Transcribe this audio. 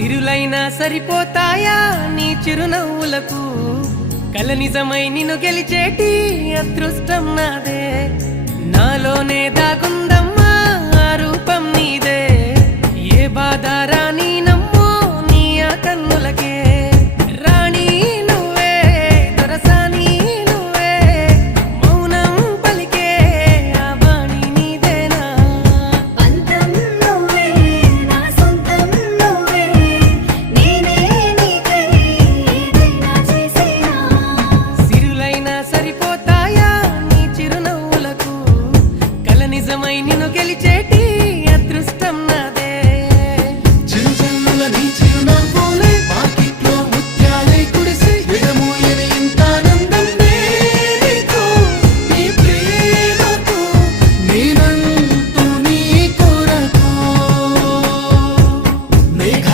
సిరులైనా సరిపోతాయా నీ చిరునవ్వులకు కల నిజమై నిన్ను గెలిచేటి అదృష్టం నాదే నాలోనే దాగుందమ్మా ఆ రూపం నీదే ఏ బాధ రాని